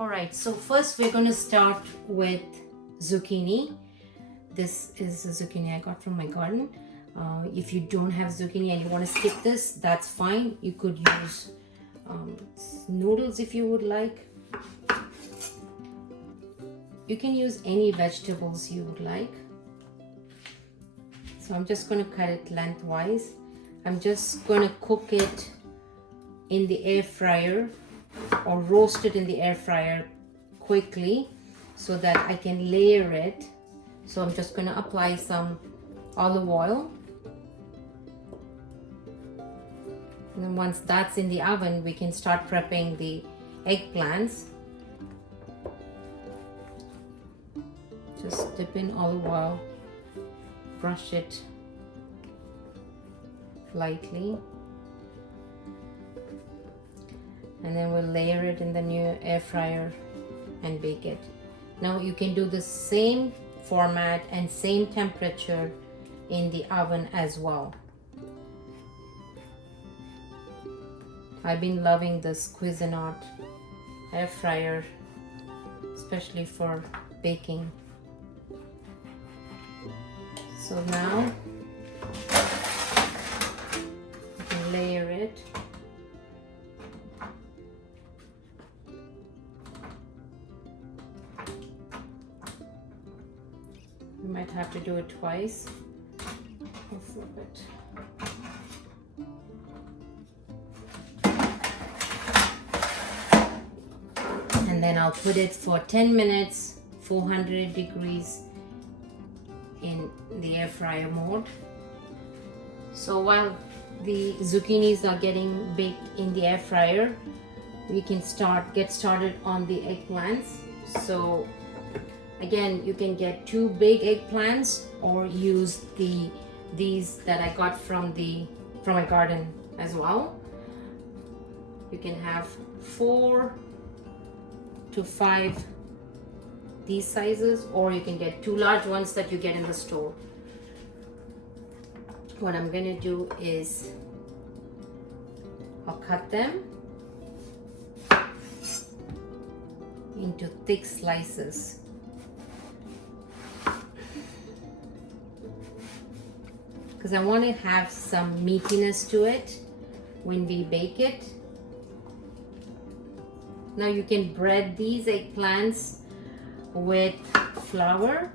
Alright, so first we're going to start with zucchini. This is the zucchini I got from my garden. If you don't have zucchini and you want to skip this, that's fine. You could use noodles if you would like. You can use any vegetables you would like. So I'm just going to cut it lengthwise. I'm just going to cook it in the air fryer or roast it in the air fryer quickly so that I can layer it. So I'm just going to apply some olive oil. And then once that's in the oven, we can start prepping the eggplants. Just dip in olive oil, brush it lightly, and then we'll layer it in the new air fryer and bake it. Now you can do the same format and same temperature in the oven as well. I've been loving this Cuisinart air fryer, especially for baking. So now you can layer it. You might have to do it twice. Or flip it. And then I'll put it for 10 minutes, 400 degrees in the air fryer mode. So while the zucchinis are getting baked in the air fryer, we can get started on the eggplants. So again, you can get 2 big eggplants or use these that I got from my garden as well. You can have 4 to 5 these sizes, or you can get 2 large ones that you get in the store. What I'm going to do is I'll cut them into thick slices. Because I want to have some meatiness to it when we bake it. Now you can bread these eggplants with flour,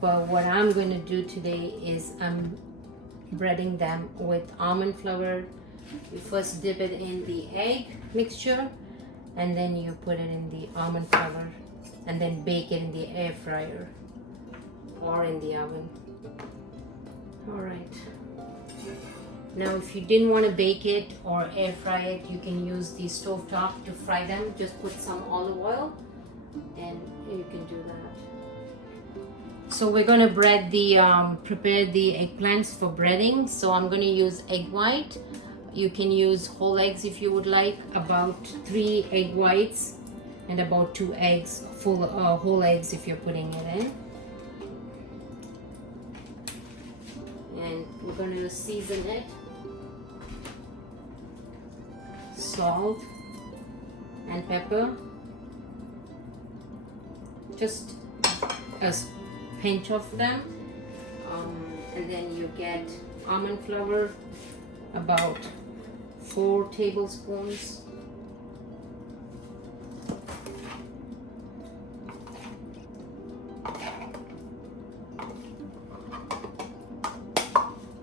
but what I'm going to do today is I'm breading them with almond flour. You first dip it in the egg mixture and then you put it in the almond flour and then bake it in the air fryer or in the oven. Alright, now if you didn't want to bake it or air fry it, you can use the stove top to fry them. Just put some olive oil and you can do that. So we're going to prepare the eggplants for breading. So I'm going to use egg white. You can use whole eggs if you would like, about 3 egg whites and about 2 eggs, whole eggs if you're putting it in. And we're going to season it. Salt and pepper. Just a pinch of them. And then you get almond flour, about 4 tablespoons.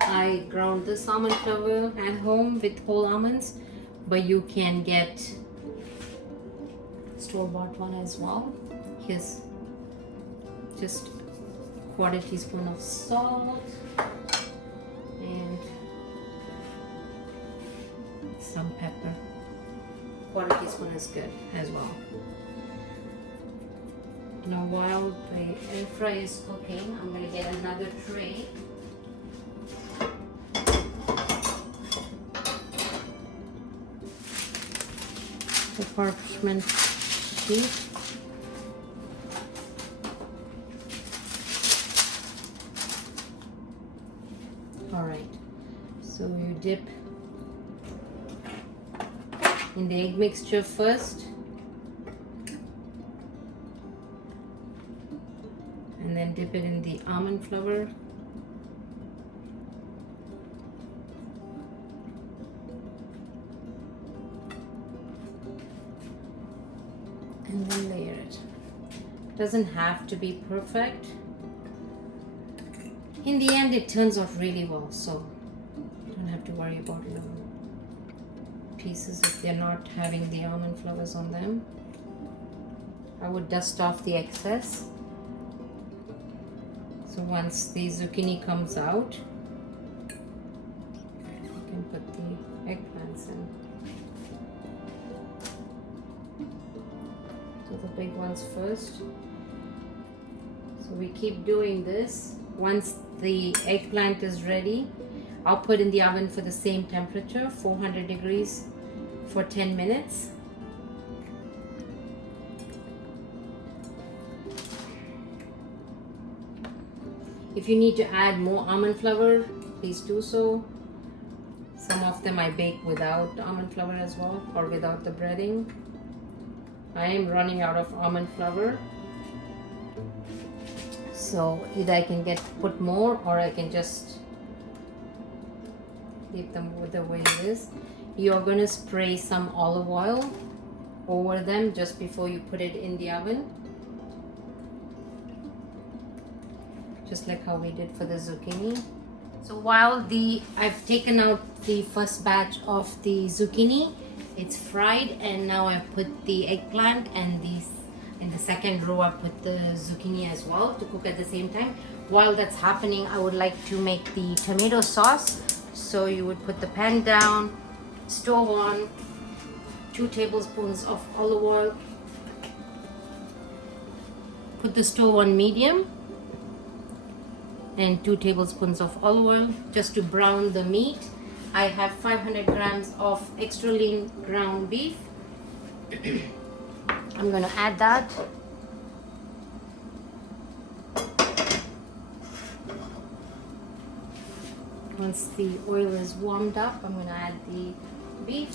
I ground this almond flour at home with whole almonds, but you can get store-bought one as well. Here's just 1/4 teaspoon of salt and some pepper. 1/4 teaspoon is good as well. Now while the air fry is cooking, I'm going to get another tray. The parchment sheet. Alright, so you dip in the egg mixture first. dip it in the almond flour. And then layer it. Doesn't have to be perfect. In the end, it turns out really well, so you don't have to worry about little pieces if they're not having the almond flowers on them. I would dust off the excess. So once the zucchini comes out, you can put the eggplants in. So the big ones first. So we keep doing this. Once the eggplant is ready, I'll put in the oven for the same temperature, 400 degrees, for 10 minutes. If you need to add more almond flour, please do so. Some of them I bake without almond flour as well, or without the breading. I am running out of almond flour, so either I can put more, or I can just leave them with the way it is. You're going to spray some olive oil over them just before you put it in the oven, just like how we did for the zucchini. So while I've taken out the first batch of the zucchini, it's fried, and now I put the eggplant, and in the second row I put the zucchini as well to cook at the same time. While that's happening, I would like to make the tomato sauce. So you would put the pan down, stove on, 2 tablespoons of olive oil, put the stove on medium, and 2 tablespoons of olive oil just to brown the meat. I have 500 grams of extra lean ground beef. I'm going to add that. Once the oil is warmed up, I'm going to add the beef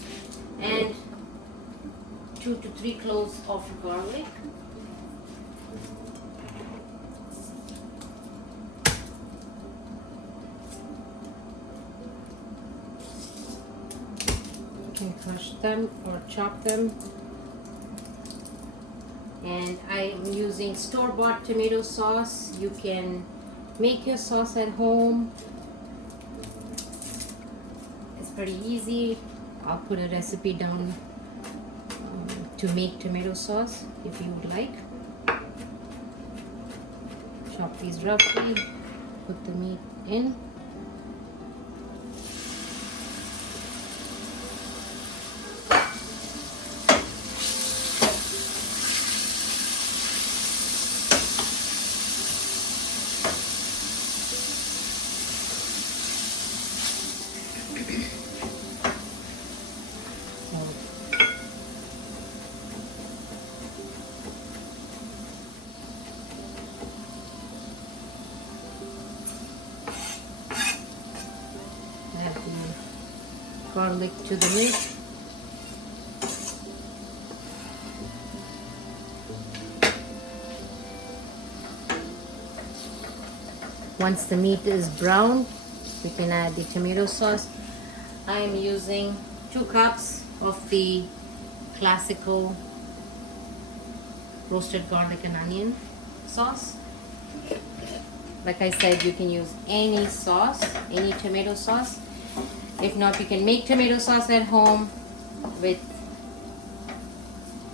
and 2 to 3 cloves of garlic. You can crush them or chop them. And I'm using store-bought tomato sauce. You can make your sauce at home. It's pretty easy. I'll put a recipe down to make tomato sauce if you would like. Chop these roughly, put the meat in. Garlic to the meat. Once the meat is brown, we can add the tomato sauce. I am using 2 cups of the classical roasted garlic and onion sauce. Like I said, you can use any sauce, any tomato sauce. If not, you can make tomato sauce at home with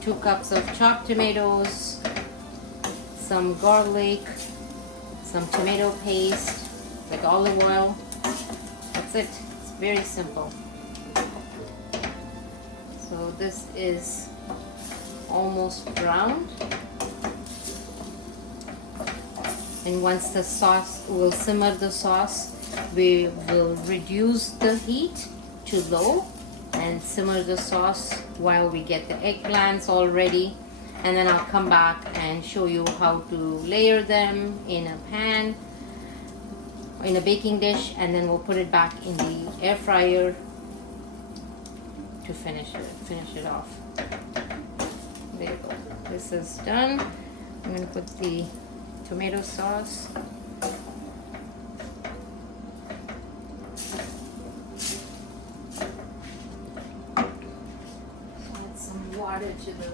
2 cups of chopped tomatoes, some garlic, some tomato paste, like olive oil. That's it. It's very simple. So this is almost browned. And once the sauce, we'll simmer the sauce. We will reduce the heat to low and simmer the sauce while we get the eggplants all ready, and then I'll come back and show you how to layer them in a pan, in a baking dish, and then we'll put it back in the air fryer to finish it off. There you go. This is done. I'm going to put the tomato sauce. Add some water to the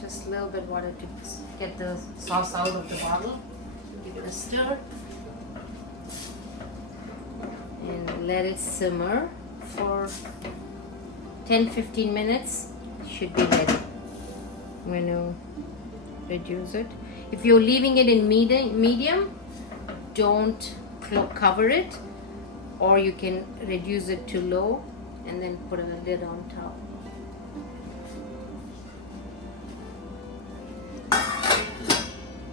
just a little bit water to get the sauce out of the bottle. Give it a stir and let it simmer for 10-15 minutes. Should be ready. I'm going to reduce it. If you're leaving it in medium, don't cover it, or you can reduce it to low and then put a lid on top.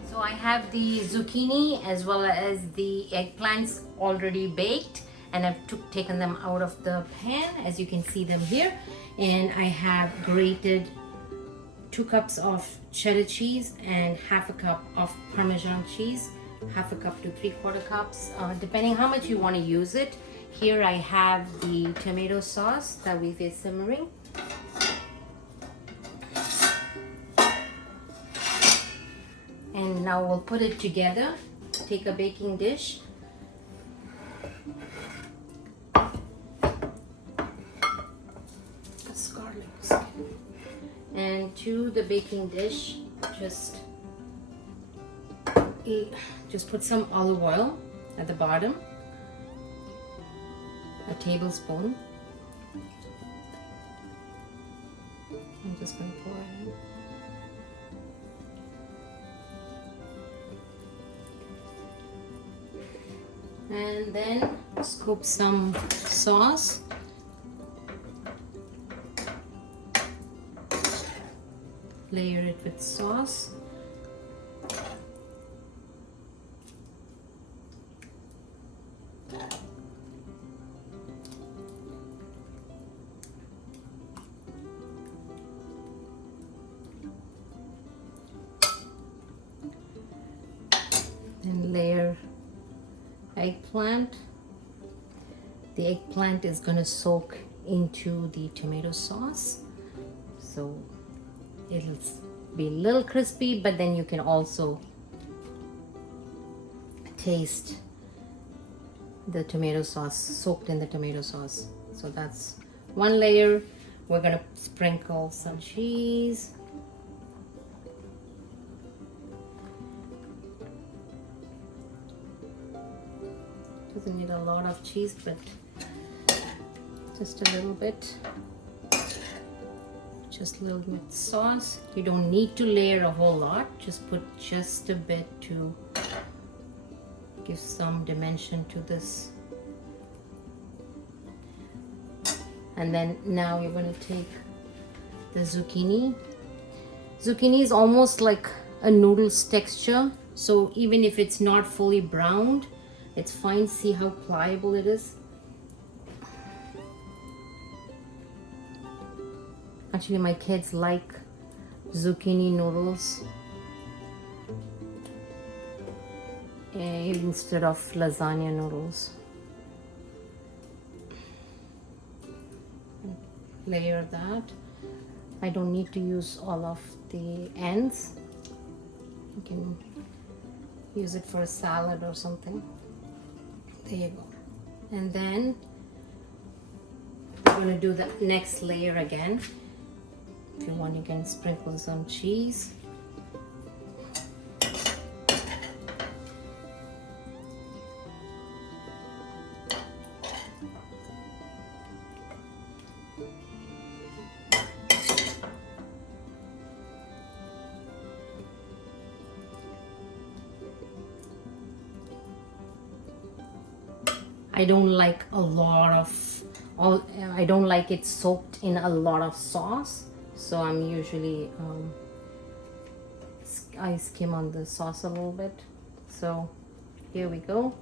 So I have the zucchini as well as the eggplants already baked, and I've taken them out of the pan, as you can see them here. And I have grated 2 cups of cheddar cheese and half a cup of Parmesan cheese, half a cup to 3/4 cups, depending how much you want to use it. Here I have the tomato sauce that we've been simmering. And now we'll put it together. Take a baking dish. This garlic skin. And to the baking dish, just put some olive oil at the bottom, a tablespoon. I'm just going to pour it in. And then scoop some sauce. Layer it with sauce. And layer eggplant. The eggplant is going to soak into the tomato sauce, so it'll be a little crispy, but then you can also taste the tomato sauce soaked in the tomato sauce. So that's one layer. We're going to sprinkle some cheese. Doesn't need a lot of cheese, but just a little bit. Just a little bit of sauce. You don't need to layer a whole lot. Just put just a bit to give some dimension to this. And then now you're going to take the zucchini. Zucchini is almost like a noodles texture. So even if it's not fully browned, it's fine. See how pliable it is? Actually, my kids like zucchini noodles instead of lasagna noodles. Layer that. I don't need to use all of the ends. You can use it for a salad or something. There you go. And then I'm going to do the next layer again. If you want, you can sprinkle some cheese. I don't like a lot of I don't like it soaked in a lot of sauce, so I'm usually I skim on the sauce a little bit. So here we go.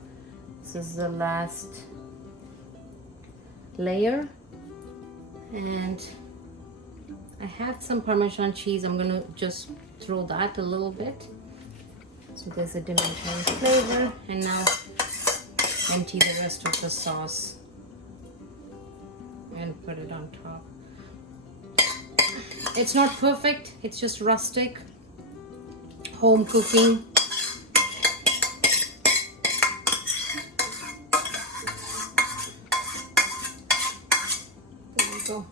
This is the last layer, and I had some Parmesan cheese. I'm gonna just throw that a little bit so there's a dimension of flavor. And now empty the rest of the sauce put it on top. It's not perfect, it's just rustic, home cooking. There we go.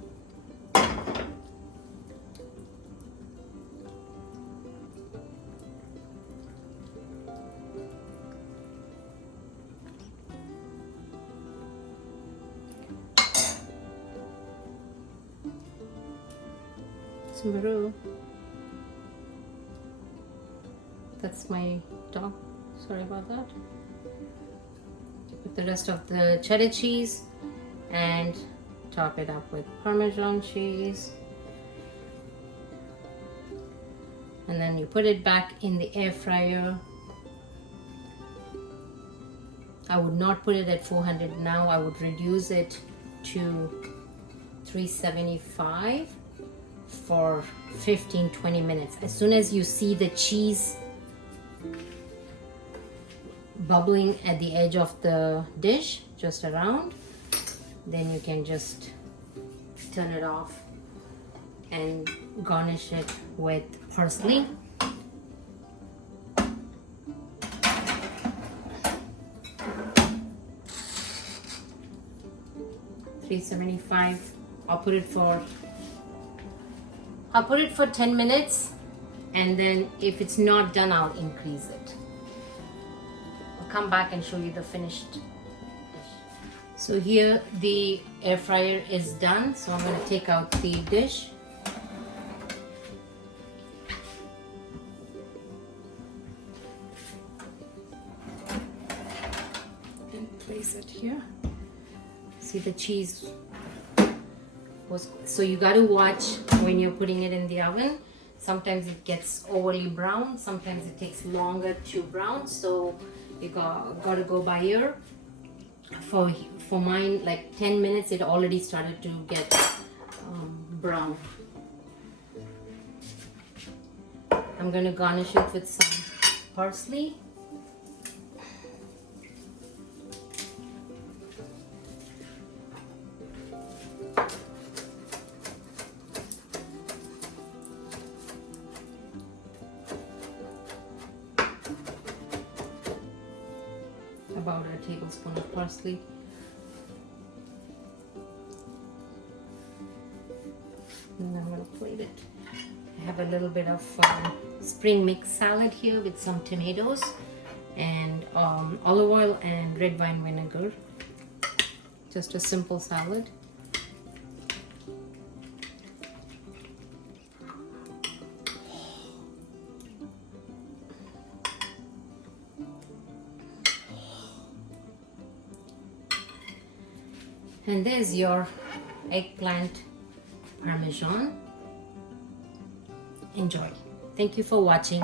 Maru. That's my dog. Sorry about that. Put the rest of the cheddar cheese and top it up with Parmesan cheese. And then you put it back in the air fryer. I would not put it at 400 now. I would reduce it to 375 for 15-20 minutes. As soon as you see the cheese bubbling at the edge of the dish, just around, then you can just turn it off and garnish it with parsley. $375. I'll put it for 10 minutes, and then if it's not done, I'll increase it. I'll come back and show you the finished dish. So here the air fryer is done, so I'm going to take out the dish. And place it here. See, the cheese was, so you got to watch when you're putting it in the oven. Sometimes it gets overly brown, sometimes it takes longer to brown, so you got to go by ear. For mine, like 10 minutes, it already started to get brown. I'm going to garnish it with some parsley. About a tablespoon of parsley. And I'm going to plate it. I have a little bit of spring mix salad here with some tomatoes and olive oil and red wine vinegar. Just a simple salad. And there's your eggplant parmesan. Enjoy. Thank you for watching.